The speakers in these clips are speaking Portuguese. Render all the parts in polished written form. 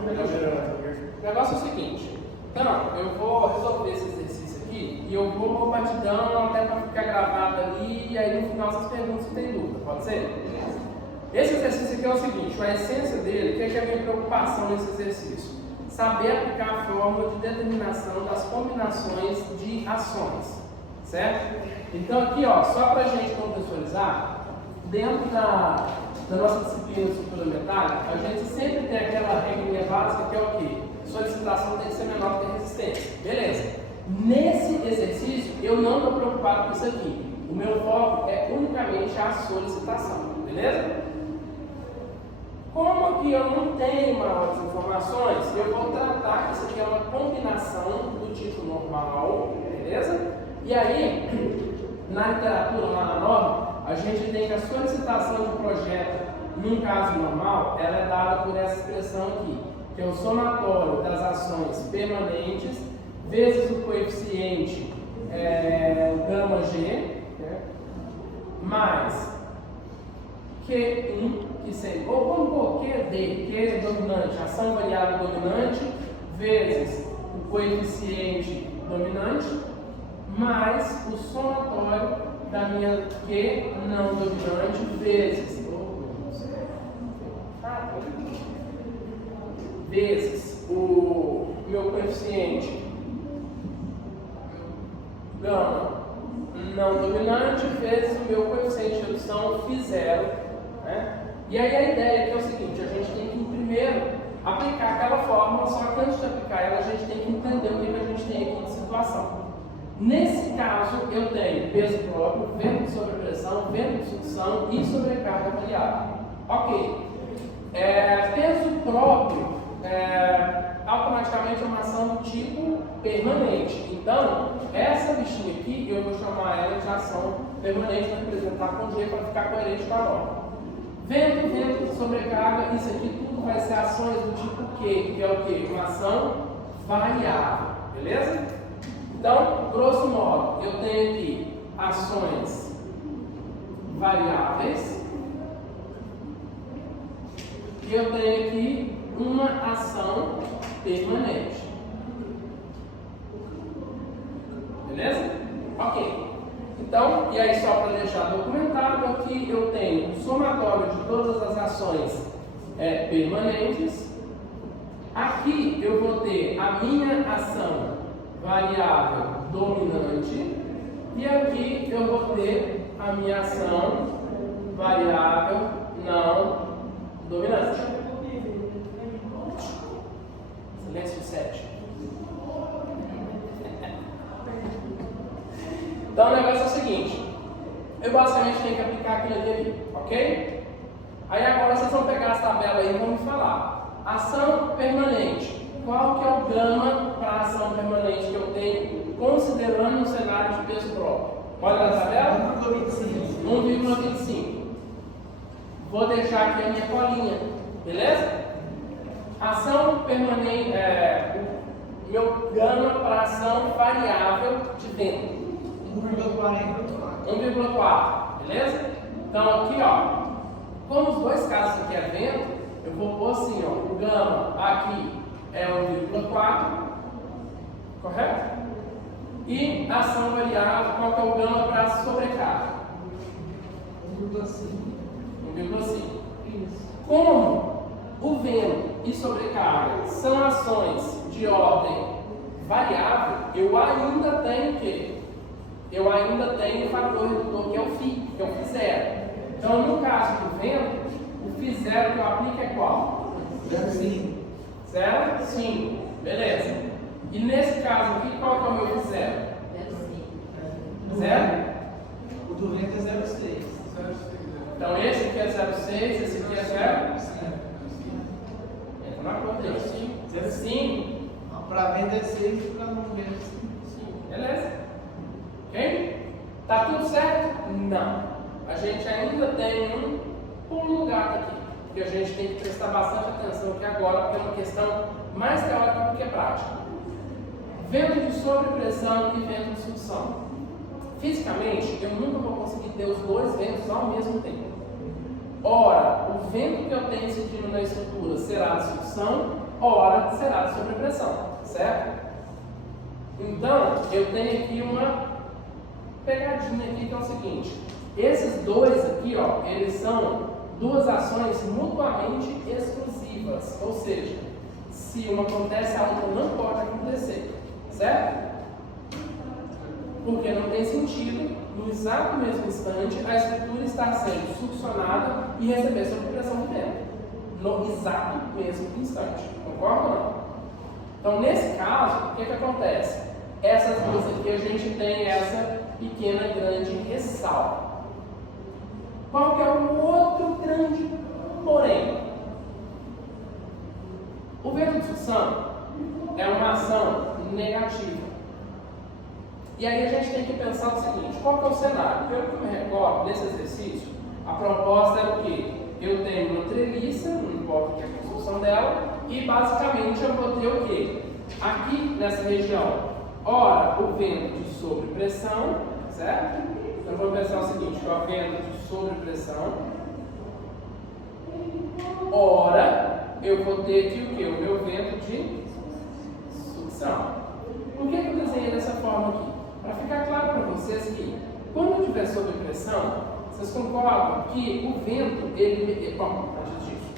O negócio é o seguinte. Então, eu vou resolver esse exercício aqui e eu vou batidão até para ficar gravado ali e aí no final vocês perguntam se tem dúvida, pode ser? Esse exercício aqui é o seguinte, a essência dele, que é a minha preocupação nesse exercício? Saber aplicar a fórmula de determinação das combinações de ações, certo? Então aqui, ó, só para a gente contextualizar, dentro da nossa disciplina de estrutura metálica, a gente sempre tem aquela regra básica que é o quê? Solicitação tem que ser menor que a resistência. Beleza. Nesse exercício, eu não estou preocupado com isso aqui. O meu foco é unicamente a solicitação. Beleza? Como que eu não tenho maiores informações, eu vou tratar que isso aqui é uma combinação do tipo normal. Beleza? E aí, na literatura, lá na norma, a gente tem que a solicitação de projeto, num caso normal, ela é dada por essa expressão aqui, que é o somatório das ações permanentes vezes o coeficiente gama G, né, mais Q1, que seria, ou vamos pôr QD, que é dominante, ação variável dominante, vezes o coeficiente dominante, mais o somatório da minha Q não dominante, vezes o meu coeficiente gama não dominante, vezes o meu coeficiente de redução φ0, né? E aí a ideia aqui é o seguinte, a gente tem que primeiro aplicar aquela fórmula, só que antes de aplicar ela, a gente tem que entender o que a gente tem aqui de situação. Nesse caso, eu tenho peso próprio, vento de sobrepressão, vento de sucção e sobrecarga variável. Ok. Peso próprio automaticamente é uma ação do tipo permanente. Então, essa bichinha aqui, eu vou chamar ela de ação permanente para representar com G para ficar coerente com a norma. Vento, sobrecarga, isso aqui tudo vai ser ações do tipo Q, que é o quê? Uma ação variável. Beleza? Então, grosso modo, eu tenho aqui ações variáveis e eu tenho aqui uma ação permanente. Beleza? Ok. Então, e aí só para deixar documentado, aqui eu tenho o somatório de todas as ações permanentes. Aqui eu vou ter a minha ação variável dominante e aqui eu vou ter a minha ação variável não dominante. Silêncio 7. Então o negócio é o seguinte, eu basicamente tenho que aplicar aquilo ali, ok? Aí agora vocês vão pegar as tabelas aí e vão me falar. Ação permanente. Qual que é o gama para a ação permanente que eu tenho, considerando um cenário de peso próprio? Olha na tabela? 1,25. Vou deixar aqui a minha colinha, beleza? Ação permanente, meu gama para ação variável de vento. 1,4, beleza? Então aqui, ó, como os dois casos aqui é vento, eu vou pôr assim, ó, o gama aqui é 1,4, correto? E ação variável, qual que é o gama para sobrecarga? 1,5. Como o vento e sobrecarga são ações de ordem variável, eu ainda tenho o quê? Eu ainda tenho o fator redutor que é o φ, que é o φ0. Então, no caso do vento, o φ0 que eu aplico é qual? 0,5. 0,5. Beleza. E nesse caso aqui, qual que é o meu φ0? 0? O do vento é 0,6. Então, esse aqui é 0,6, esse aqui é 0? Entra na conta aí. 0,5. Para vento é 6 e para não vento é 5. Beleza. Ok? Tá tudo certo? Não. A gente ainda tem um pulo do gato aqui, que a gente tem que prestar bastante atenção aqui agora, porque é uma questão mais teórica do que prática. Vento de sobrepressão e vento de sucção. Fisicamente, eu nunca vou conseguir ter os dois ventos ao mesmo tempo. Ora, o vento que eu tenho incidindo na estrutura será de sucção ora será de sobrepressão, certo? Então, eu tenho aqui uma pegadinha aqui que é o seguinte: esses dois aqui, ó, eles são duas ações mutuamente exclusivas, ou seja, se uma acontece, a outra não pode acontecer, certo? Porque não tem sentido, no exato mesmo instante, a estrutura estar sendo succionada e receber sob pressão do vento. No exato mesmo instante. Concorda ou não? Então, nesse caso, o que acontece? Essas duas aqui, a gente tem essa pequena, grande ressalva. Qual que é o outro grande porém? O vento de sucção é uma ação negativa. E aí a gente tem que pensar o seguinte: qual que é o cenário? Pelo que eu me recordo desse exercício, a proposta era o quê? Eu tenho uma treliça, não importa o que é a construção dela, e basicamente eu vou ter o quê? Aqui nessa região, ora o vento de sobrepressão, certo? Então vamos pensar o seguinte: que é o vento de sobrepressão, ora eu vou ter aqui o quê? O meu vento de sucção. Por que eu desenhei dessa forma aqui? Para ficar claro para vocês que, quando eu estiver sob pressão, vocês concordam que o vento, bom, antes disso,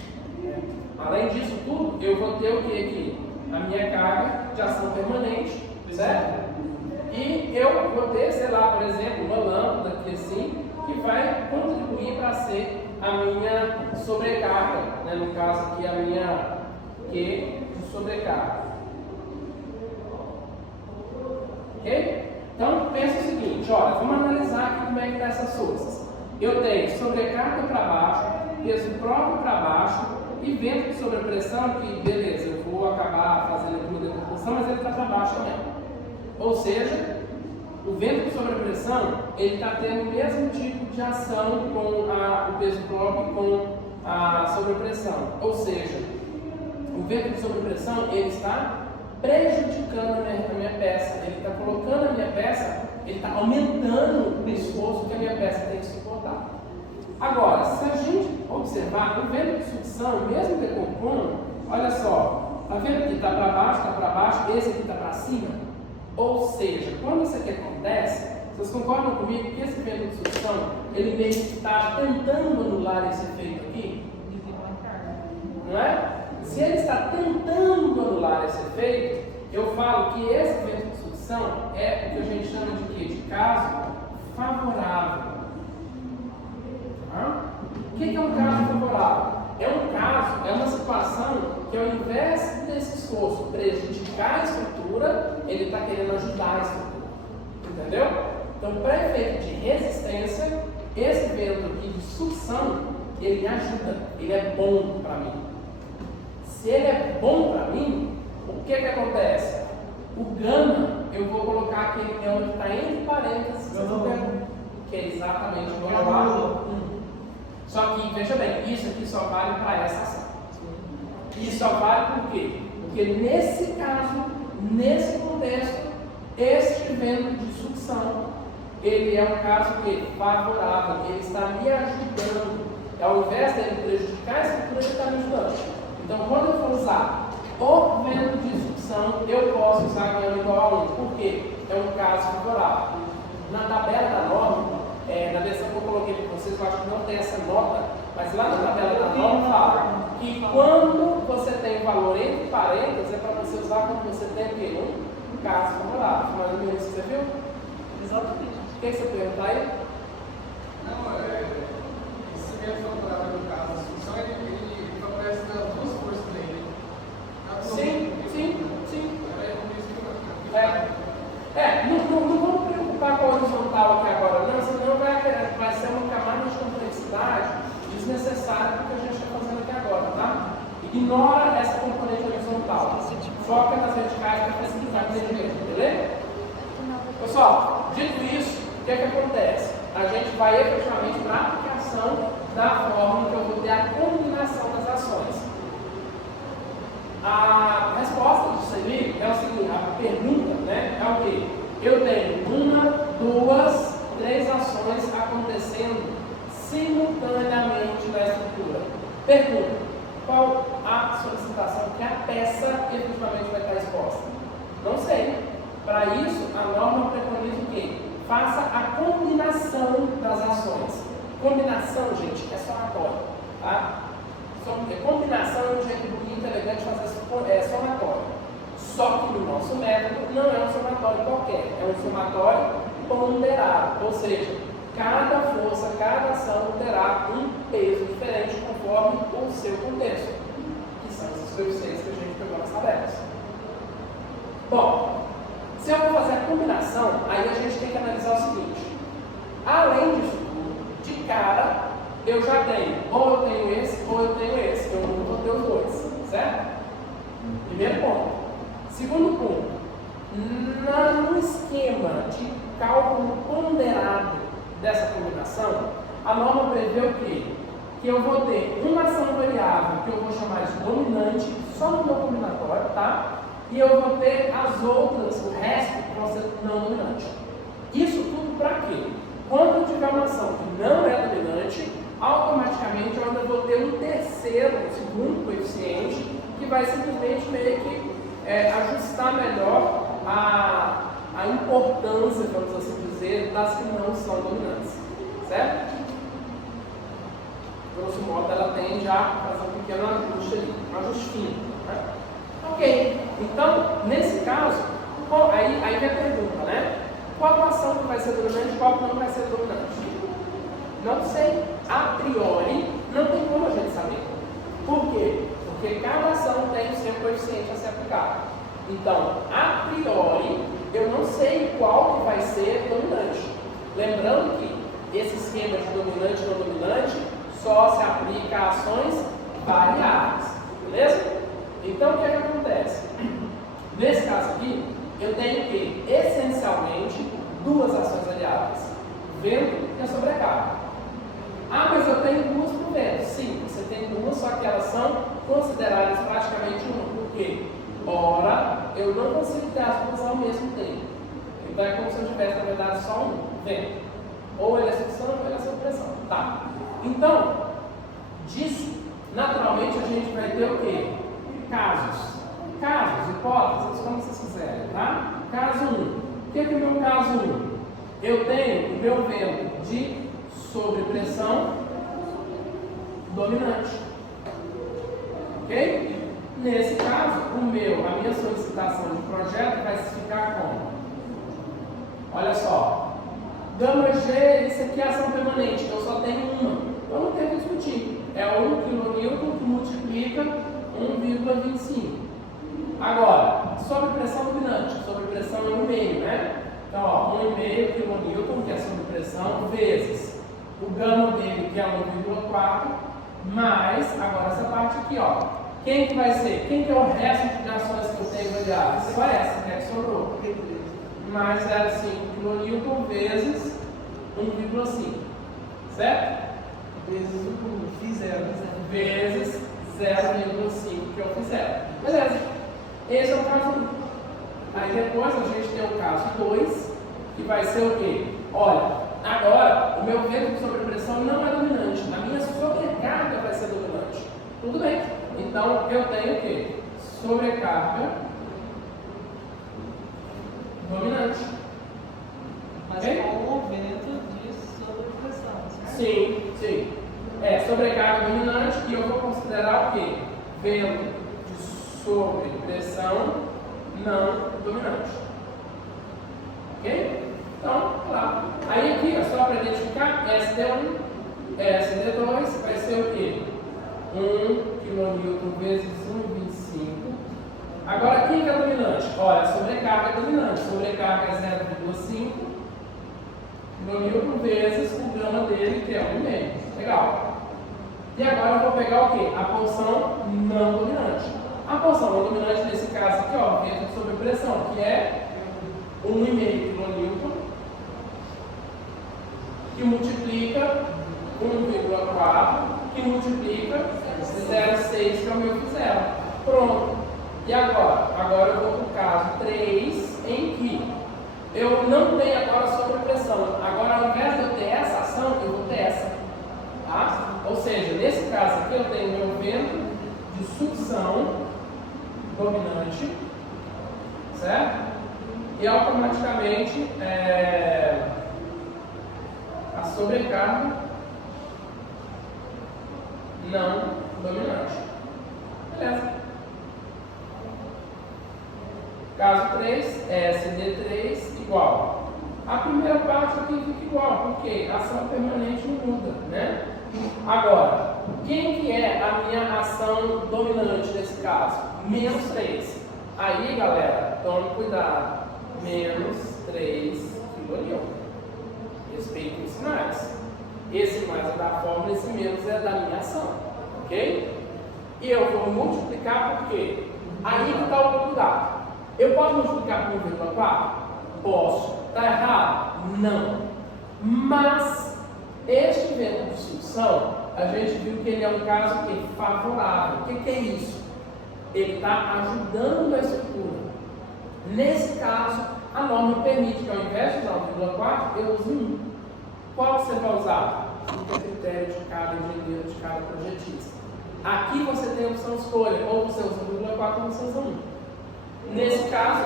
além disso tudo, eu vou ter o que aqui? A minha carga de ação permanente, certo? E eu vou ter, sei lá, por exemplo, uma lâmpada aqui assim, que vai contribuir para ser a minha sobrecarga, né? No caso aqui, a minha Q de sobrecarga. Ok? Então, pensa o seguinte: olha, vamos analisar aqui como é que está essas forças. Eu tenho sobrecarga para baixo, peso próprio para baixo e vento de sobrepressão, que beleza, eu vou acabar fazendo aqui uma decomposição, mas ele está para baixo também. Ou seja, o vento de sobrepressão, ele está tendo o mesmo tipo de ação com o peso próprio e com a sobrepressão. Ou seja, o vento de sobrepressão, ele está prejudicando a minha peça, ele está colocando a minha peça, ele está aumentando o esforço que a minha peça tem que suportar. Agora, se a gente observar, o vento de sucção, mesmo decompondo, olha só, está vendo que está para baixo, esse aqui está para cima? Ou seja, quando isso aqui acontece, vocês concordam comigo que esse vento de sucção, ele meio que está tentando anular esse efeito aqui? Não é? Se ele está tentando anular esse efeito, eu falo que esse vento de sucção é o que a gente chama de quê? De caso favorável. Tá? O que é um caso favorável? É um caso, é uma situação que ao invés desse esforço prejudicar a estrutura, ele está querendo ajudar a estrutura. Entendeu? Então, para efeito de resistência, esse vento aqui de sucção, ele me ajuda, ele é bom para mim. Se ele é bom para mim, o que acontece? O gama, eu vou colocar aquele gama que está entre parênteses, que é exatamente o gama. Só que, veja bem, isso aqui só vale para essa ação. Isso só vale por quê? Porque nesse caso, nesse contexto, este vento de sucção, ele é um caso que favorável, ele está me ajudando. Ao invés dele prejudicar a estrutura, ele está me ajudando. Então, quando eu for usar o vento de sucção, eu posso usar gama igual a 1. Por quê? É um caso favorável. Na tabela da norma, na versão que eu coloquei para vocês, eu acho que não tem essa nota, mas lá na tabela da norma fala que quando você tem valor entre parênteses, é para você usar quando você tem aqui um caso favorável. Mais ou menos isso, você viu? Exatamente. O que você pergunta aí? Não, esse vento favorável no caso, a sucção, ele favorece das duas forças dele. Sim. Não vamos preocupar com a horizontal aqui agora, não, senão vai ser uma camada de complexidade desnecessária do que a gente está fazendo aqui agora, tá? Ignora essa componente horizontal. Foca nas verticais para facilitar o entendimento, beleza? Pessoal, dito isso, o que acontece? A gente vai efetivamente para a aplicação da forma que eu vou ter a combinação das ações. A resposta disso aí é o seguinte, a pergunta, né, é o quê? Eu tenho 1, 2, 3 ações acontecendo simultaneamente na estrutura. Pergunta, qual a solicitação que a peça efetivamente vai estar exposta? Não sei. Para isso, a norma preconiza o quê? Faça a combinação das ações. Combinação, gente, é somatório, tá? Combinação é um jeito bonito, elegante de fazer somatório. Só que no nosso método não é um somatório qualquer, é um somatório ponderado, ou seja, cada força, cada ação terá um peso diferente conforme o seu contexto, que são esses coeficientes que a gente pegou nas tabelas. Bom, se eu vou fazer a combinação, aí a gente tem que analisar o seguinte: além disso tudo, de cara, eu já tenho, ou eu tenho esse, ou eu tenho esse, eu não vou ter os dois, certo? Primeiro ponto. Segundo ponto, no esquema de cálculo ponderado dessa combinação, a norma prevê o quê? Que eu vou ter uma ação variável que eu vou chamar de dominante, só no meu combinatório, tá? E eu vou ter as outras, o resto, que vão ser não dominante. Isso tudo para quê? Quando eu tiver uma ação que não é dominante, automaticamente eu ainda vou ter um terceiro, um segundo coeficiente, que vai simplesmente meio que ajustar melhor a importância, vamos assim dizer, das que não são dominantes, certo? Grosso modo, ela tende a fazer um pequeno ajuste ali, um ajuste fino, né? Ok, então, nesse caso, aí vem a pergunta, né? Qual ação que vai ser dominante e qual que não vai ser dominante? Não sei, a priori, não tem como a gente saber. Por quê? Porque cada ação tem o seu coeficiente a ser aplicado. Então, a priori, eu não sei qual que vai ser dominante. Lembrando que esse esquema de dominante e não dominante só se aplica a ações variáveis, beleza? Então, o que acontece? Nesse caso aqui, eu tenho que, essencialmente, duas ações variáveis: vento e a sobrecarga. Ah, mas eu tenho duas por vento. Sim, você tem duas, só que elas são consideradas praticamente uma. Por quê? Ora, eu não consigo ter as duas ao mesmo tempo. Então é como se eu tivesse, na verdade, só um vento. Ou ele é sucção ou ele é sob pressão. Tá? Então, disso, naturalmente a gente vai ter o quê? Casos, hipóteses, como vocês quiserem, tá? Caso 1. O que é o meu caso 1? Eu tenho o meu vento de sobrepressão dominante. Ok? Nesse caso, a minha solicitação de projeto vai se ficar como? Olha só. Gama G, isso aqui é ação permanente, eu só tenho uma. Eu não tenho que discutir. É 1 kN que multiplica 1,25. Agora, sobrepressão dominante. Sobrepressão é 1,5, né? Então, ó, 1,5 kN, que é sobrepressão, vezes o gama dele, que é 1,4, mais, agora essa parte aqui, ó. Quem que vai ser? Quem que é o resto de ações que eu tenho variáveis? Só essa, né, que sobrou. Mais 0,5 kN vezes 1,5. Certo? Vezes o φ zero. Vezes 0,5 que eu fizer. Beleza. Esse é o caso 1. Aí depois a gente tem o caso 2, que vai ser o quê? Olha, agora o meu vento de sobrepressão não é dominante. A minha sobrecarga vai ser dominante. Tudo bem. Então eu tenho o quê? Sobrecarga dominante. Mas okay? com o vento de sobrepressão, certo? Sim, sim. Sobrecarga dominante, e eu vou considerar o quê? Vento de sobrepressão não dominante. Ok? Então, lá. Aí aqui, é só para identificar, SD1, SD2 vai ser o quê? 1 kN vezes 1,25. Agora, quem que é dominante? Olha, a sobrecarga é dominante. Sobrecarga é 0,5 kN vezes o gama dele, que é 1,5. Legal. E agora eu vou pegar o quê? A porção não dominante. A porção não dominante, nesse caso aqui, ó, vento de sobrepressão, que é 1,5 kN, que multiplica 1,4, que multiplica 0,6, que é o meu zero. Pronto. E agora? Agora eu vou para o caso 3, em que eu não tenho agora sobrepressão. Agora, ao invés de eu ter essa ação, eu vou ter essa. Tá? Ou seja, nesse caso aqui eu tenho meu vento de sucção dominante, certo? E automaticamente a sobrecarga não dominante. Beleza? Caso 3, SD3 igual. A primeira parte aqui fica igual, porque a ação permanente não muda, né? Agora, quem que é a minha ação dominante nesse caso? Menos 3. Aí, galera, tome cuidado. Menos 3 kN. Respeito os sinais. Esse mais é da fórmula, esse menos é da minha ação. Ok? E eu vou multiplicar por quê? Aí que está o cuidado. Eu posso multiplicar por 1,4? Posso. Está errado? Não. Mas este método de sucção, a gente viu que ele é um caso que é favorável. O que é isso? Ele está ajudando a estrutura. Nesse caso, a norma permite que ao invés de usar 1,4, eu use 1. Qual você vai usar? Fica a critério de cada engenheiro, de cada projetista. Aqui você tem a opção de escolha, ou você usa 1,4 ou você usa 1. Nesse caso,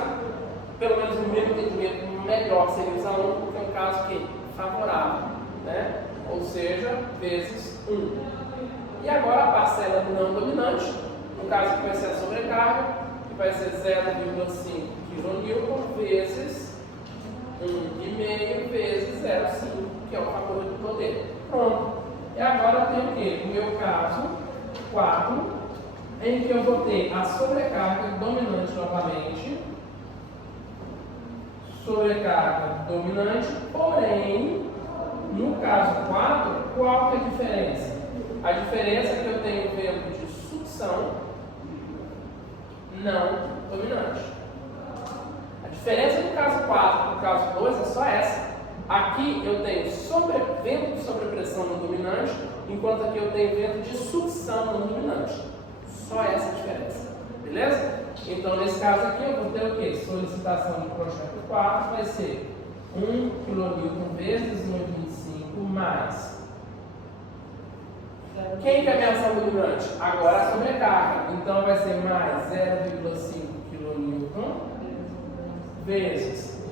pelo menos o meu entendimento melhor seria usar 1, porque é um caso que é favorável, né? Ou seja, vezes 1. E agora a parcela não dominante, no caso que vai ser a sobrecarga, que vai ser 0,5 kN vezes 1,5 vezes 0,5, que é o fator do poder. Pronto. E agora eu tenho o quê? No meu caso, 4, em que eu vou ter a sobrecarga dominante novamente. Sobrecarga dominante, porém, no caso 4, qual que é a diferença? A diferença é que eu tenho o vento de sucção não dominante. A diferença do caso 4 para o caso 2 é só essa. Aqui eu tenho vento de sobrepressão não dominante, enquanto aqui eu tenho vento de sucção não dominante. Só essa diferença. Beleza? Então, nesse caso aqui, eu vou ter o quê? Solicitação de projeto 4 vai ser 1 kN vezes 1,25 mais. Quem que é a minha ação dominante? Agora a sobrecarga. Então, vai ser mais 0,5 kN vezes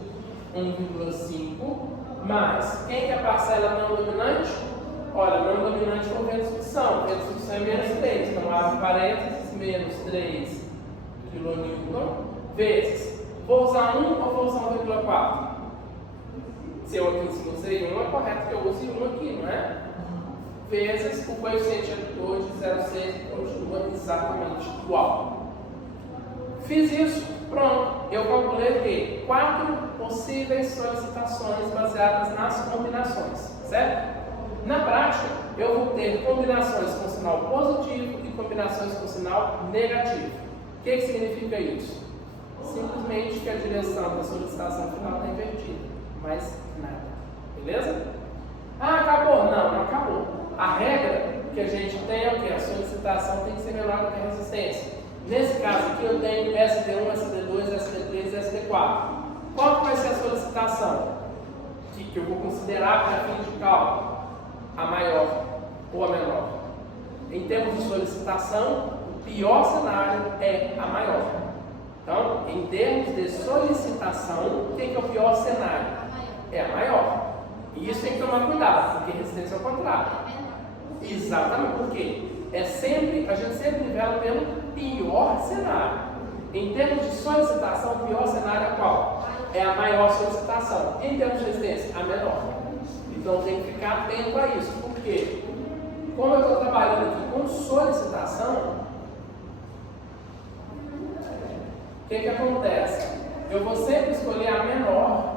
1,5 mais. Quem que é a parcela não dominante? Olha, não dominante com vento de sucção. Vento de sucção é menos 3. Então, abre parênteses, menos 3 kN vezes. Vou usar 1 ou vou usar 1,4? Se eu aqui em cima usei 1, é correto que eu use 1 aqui, não é? Vezes o coeficiente redutor de 0,6 continua exatamente igual. Fiz isso, pronto. Eu calculei que 4 possíveis solicitações baseadas nas combinações, certo? Na prática, eu vou ter combinações com sinal positivo e combinações com sinal negativo. O que significa isso? Simplesmente que a direção da solicitação final está invertida, mais nada. Beleza? Ah, acabou? Não, não acabou. A regra que a gente tem é o que? A solicitação tem que ser menor do que a resistência. Nesse caso aqui eu tenho SD1, SD2, SD3 e SD4. Qual que vai ser a solicitação? Que eu vou considerar para fim de cálculo? A maior ou a menor? Em termos de solicitação, o pior cenário é a maior. Então, em termos de solicitação, o que é o pior cenário? É a maior. E isso tem que tomar cuidado, porque resistência é o contrário. Exatamente, por quê? A gente sempre nivela pelo pior cenário. Em termos de solicitação, o pior cenário é qual? É a maior solicitação. Em termos de resistência, a menor. Então tem que ficar atento a isso. Por quê? Como eu estou trabalhando aqui com solicitação, o que acontece? Eu vou sempre escolher a menor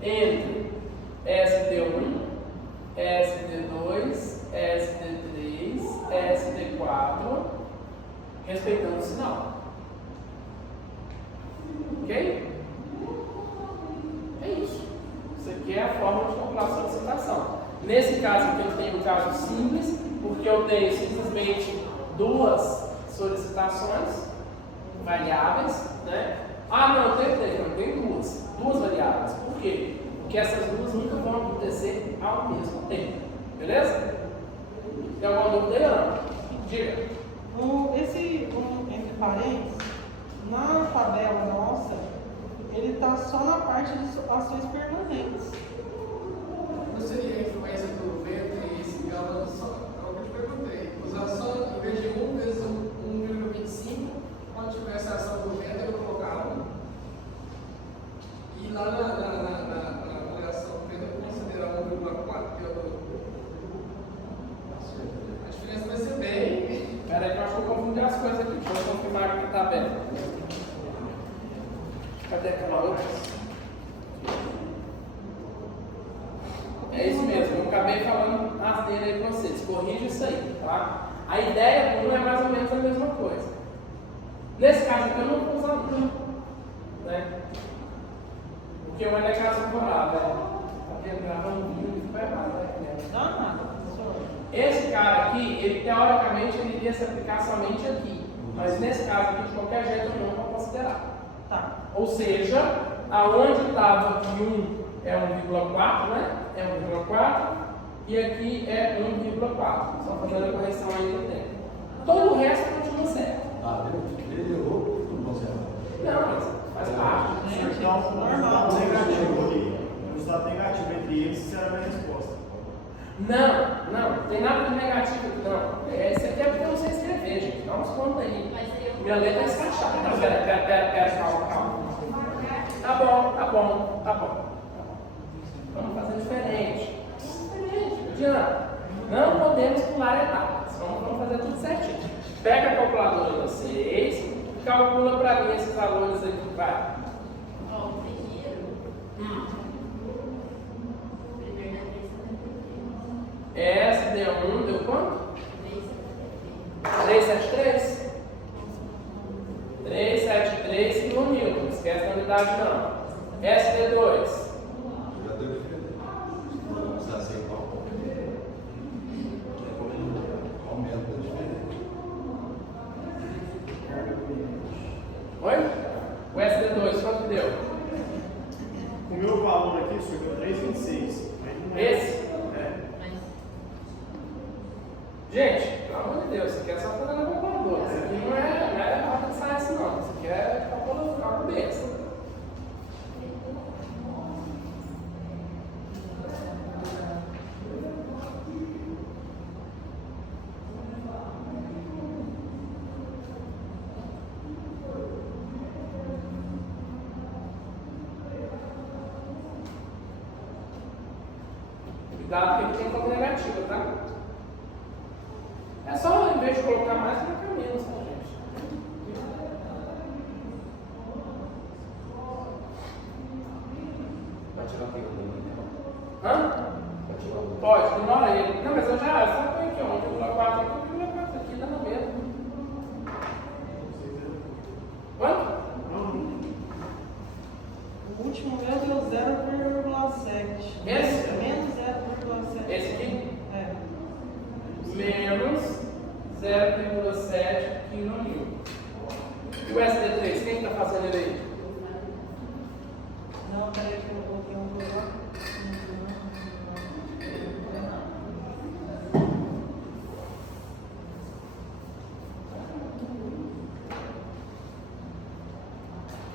entre SD1, SD2, SD3, SD4, respeitando o sinal. Ok? É isso. Isso aqui é a forma de calculação de citação. Nesse caso aqui eu tenho um caso simples, porque eu tenho simplesmente duas solicitações variáveis, né? Ah, não, tem duas variáveis. Por quê? Porque essas duas nunca vão acontecer ao mesmo tempo. Beleza? Tem alguma dúvida aí, não? Diga. Entre parênteses, na tabela nossa, ele está só na parte de ações permanentes. Não seria a influência do vento e esse galo só? É o que eu te perguntei. Usar só, em vez de 1 vezes 1,25, quando tivesse a ação do vento, eu colocava. E lá na avaliação do vento, eu considerar 1,4, que é o. A diferença vai ser bem. Espera aí que eu acho que eu confundi as coisas aqui. Deixa eu confirmar que está aberto. Cadê aquela outra? É isso mesmo, eu acabei falando asneira aí para vocês. Corrija isso aí, tá? A ideia não é mais ou menos a mesma coisa. Nesse caso aqui eu não vou usar tudo, né? Porque uma é casa temporada, porque gravando um vídeo ficou errado, né? Não, nada, professor. Esse cara aqui, ele teoricamente ele iria se aplicar somente aqui. Mas nesse caso aqui, de qualquer jeito, eu não vou considerar. Tá. Ou seja, aonde estava aqui 1 é 1,4, né? É 1,4 e aqui é 1,4. Só fazendo a correção aí no tempo. Todo o resto continua certo. Ah, ele errou, tudo conserva. Não, mas faz parte. Gente, Então, normal. o negativo aqui, o resultado negativo entre eles, será a minha resposta. Não tem nada de negativo aqui, não. Esse aqui é porque eu não sei escrever, gente. Dá uns pontos aí. Minha letra é escrachada. Não, pera, calma. Tá bom. Vamos fazer diferente. Diana, não podemos pular etapas. Vamos fazer tudo certinho. Pega a calculadora de vocês, calcula para mim esses valores aí que vai. Ó, o primeiro. Primeiro dá 373. Essa deu 1, deu quanto? 373. 373? 373 kN. Não esquece da unidade não. SD2. Já deu diferente. Não precisa ser igual. Aumenta diferente. Oi? O SD2, quanto que deu? O meu valor aqui, senhor, deu 3,26. Esse? É. Mas Gente, pelo amor de Deus, isso aqui é só fazer na calculadora. Isso aqui não é roda de science não. Isso aqui é calculadora besta. Cuidado que ele tem conta negativa, tá? É só, em vez de colocar mais, colocar menos, tá, gente? Vai tirar o que? Hã? Vai tirar o Pode, ignora ele. Não, mas eu já só põe aqui, ó, 1,4 aqui, 1,4 aqui, dá no mesmo. Quanto? O último meu deu 0,7. Esse? Menos 0,7. Esse aqui? É. Menos 0,7 kN. E o SD3, quem está fazendo ele aí? Não, peraí que eu coloquei um valor.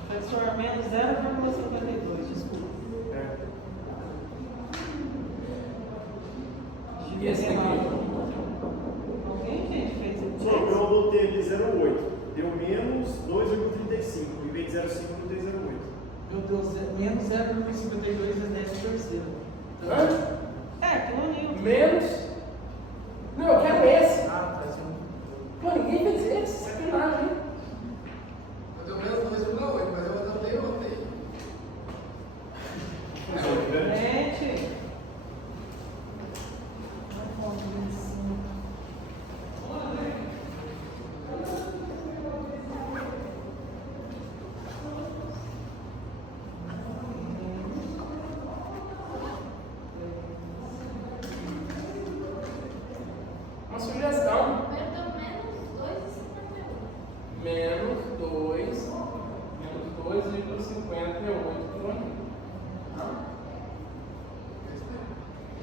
Professor, menos 0,52, desculpa. E esse aqui? Alguém que fez o Só o meu valor teve 0,8. Deu menos 2,35. Em vez de 0,5, eu dei 0,8. Meu Deus, menos 0,52 é 10%. Hã? É, que não Newton. Menos? Não, eu quero esse. Ah, faz um. Pô, ninguém fez esse, sacanagem, hein? Eu deu menos 2,8, mas eu anotei. Gente. Não pode isso. Uma sugestão. eu dou menos 2,51. Menos 2,58 kN.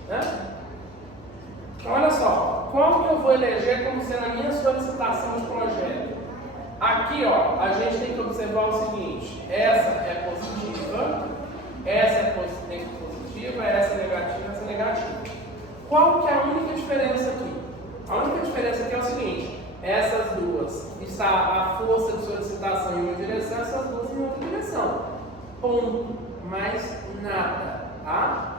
Né? Então, olha só, como que eu vou eleger como sendo a minha solicitação de projeto. Aqui, ó, a gente tem que observar o seguinte: essa é positiva, essa é positiva, essa é negativa, essa é negativa. Qual que é a única diferença aqui? A única diferença aqui é o seguinte: essas duas está a força de solicitação em uma direção, essas duas em outra direção. Ponto. Mais nada, tá?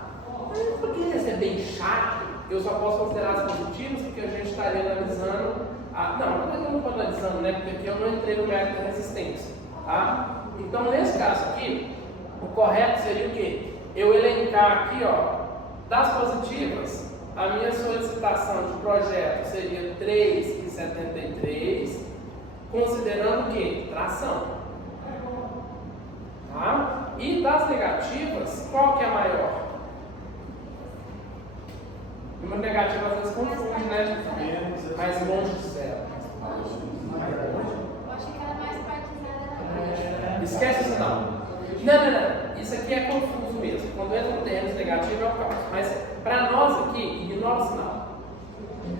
Porque isso é bem chato, eu só posso considerar as positivas porque a gente estaria analisando. Não é que eu não estou analisando, né? Porque aqui eu não entrei no mérito da resistência, tá? Então, nesse caso aqui, o correto seria o quê? Eu elencar aqui, ó, das positivas, a minha solicitação de projeto seria 3,73, considerando o quê? Tração. Tá? E das negativas, qual que é a maior? Número negativo às vezes confunde, né? Mais longe de zero. Eu achei que era mais partizada. Esquece isso não. Não. Isso aqui é confuso mesmo. Quando entra no terreno negativo é o caos. Mas para nós aqui, ignora o sinal.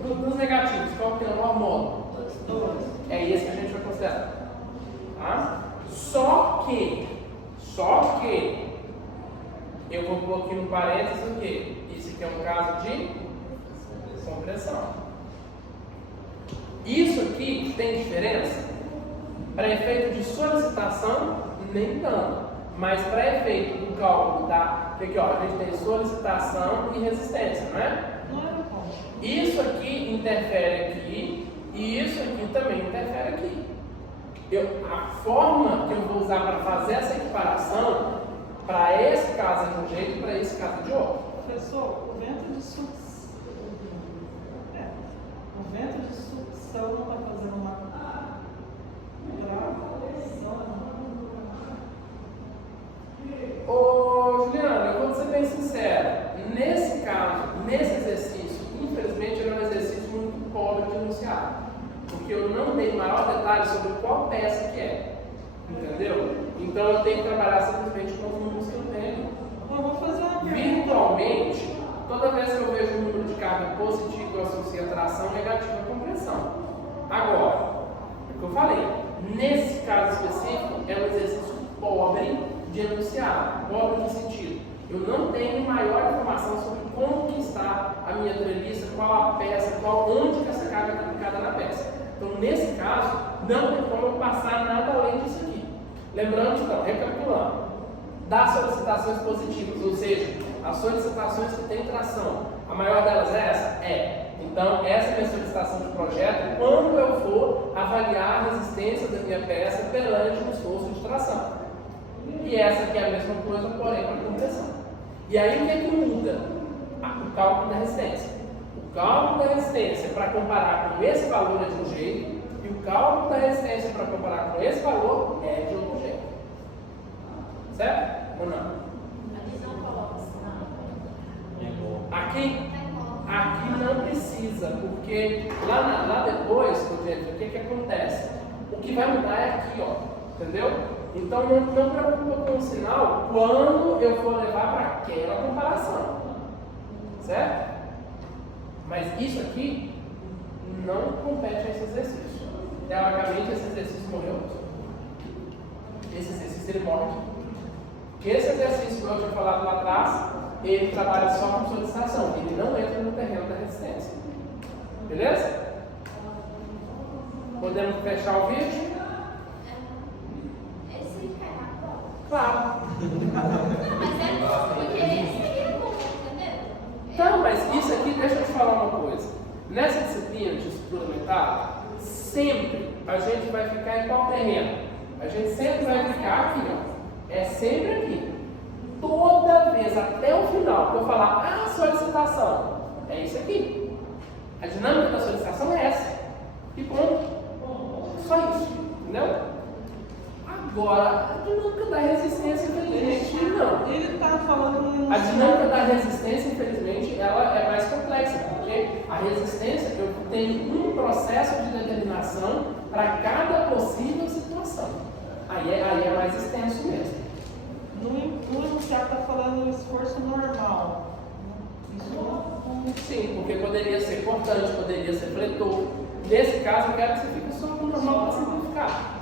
Dos negativos, qual que é o maior módulo? É esse que a gente vai considerar. Tá? Só que eu vou pôr aqui no parênteses o quê? Isso aqui é um caso de compressão. Isso aqui tem diferença? Para efeito de solicitação, nem tanto. Mas para efeito do cálculo da... Porque aqui, ó, a gente tem solicitação e resistência, não é? Isso aqui interfere aqui e isso aqui também interfere aqui. A forma que eu vou usar para fazer essa equiparação, para esse caso é de um jeito e para esse caso é de outro. Professor, o vento de sucção não está fazendo uma tração. Ô Juliana, eu vou ser bem sincero. Nesse caso, nesse exercício, infelizmente ele é um exercício muito pobre de enunciado. Porque eu não dei maior detalhe sobre qual peça que é. Entendeu? Então eu tenho que trabalhar simplesmente com os números que eu tenho. Eu vou fazer uma pergunta. Virtualmente, toda vez que eu vejo um número de carga positivo, eu associo a tração, negativa a compressão. Agora, o que eu falei, nesse caso específico, é um exercício pobre de enunciado. Pobre no sentido, eu não tenho maior informação sobre como que está a minha treliça, qual a peça, onde que essa carga está aplicada na peça. Então, nesse caso, não tem como eu passar nada além disso aqui. Lembrando, então, recapitulando, das solicitações positivas, ou seja, as solicitações que têm tração, a maior delas é essa? É. Então, essa é a minha solicitação de projeto quando eu for avaliar a resistência da minha peça perante um esforço de tração. E essa aqui é a mesma coisa, porém, para compressão. E aí, o que é que muda? O cálculo da resistência. O cálculo da resistência para comparar com esse valor é de um jeito, e o cálculo da resistência para comparar com esse valor é de outro jeito. Certo? Ou não? A visão coloca sinal. Aqui não precisa, porque lá depois, o que acontece? O que vai mudar é aqui, ó, entendeu? Então não preocupa com o sinal quando eu for levar para aquela comparação, certo? Mas isso aqui não compete a esse exercício. Teoricamente, esse exercício morreu. Esse exercício ele morre aqui. Porque esse exercício que eu tinha falado lá atrás, ele trabalha só com solicitação, ele não entra no terreno da resistência. Beleza? Podemos fechar o vídeo? Esse cai na prova. Claro. Não, mas é porque esse seria bom, entendeu? Então, mas isso aqui, deixa eu te falar uma coisa. Nessa disciplina de estrutura mental, sempre a gente vai ficar em qual terreno? A gente sempre vai ficar aqui, ó. É sempre aqui. Toda vez, até o final, que eu falar, solicitação, é isso aqui. A dinâmica da solicitação é essa. E ponto. Só isso. Entendeu? Agora, a dinâmica da resistência, infelizmente, não. Ele está falando... A dinâmica da resistência, infelizmente, ela é mais complexa, porque a resistência, eu tenho um processo de determinação para cada possível situação. Aí é mais extenso mesmo. No enunciado está falando esforço normal. Isso não... Sim, porque poderia ser importante, poderia ser fletor. Nesse caso, eu quero que você fique só com o normal para simplificar.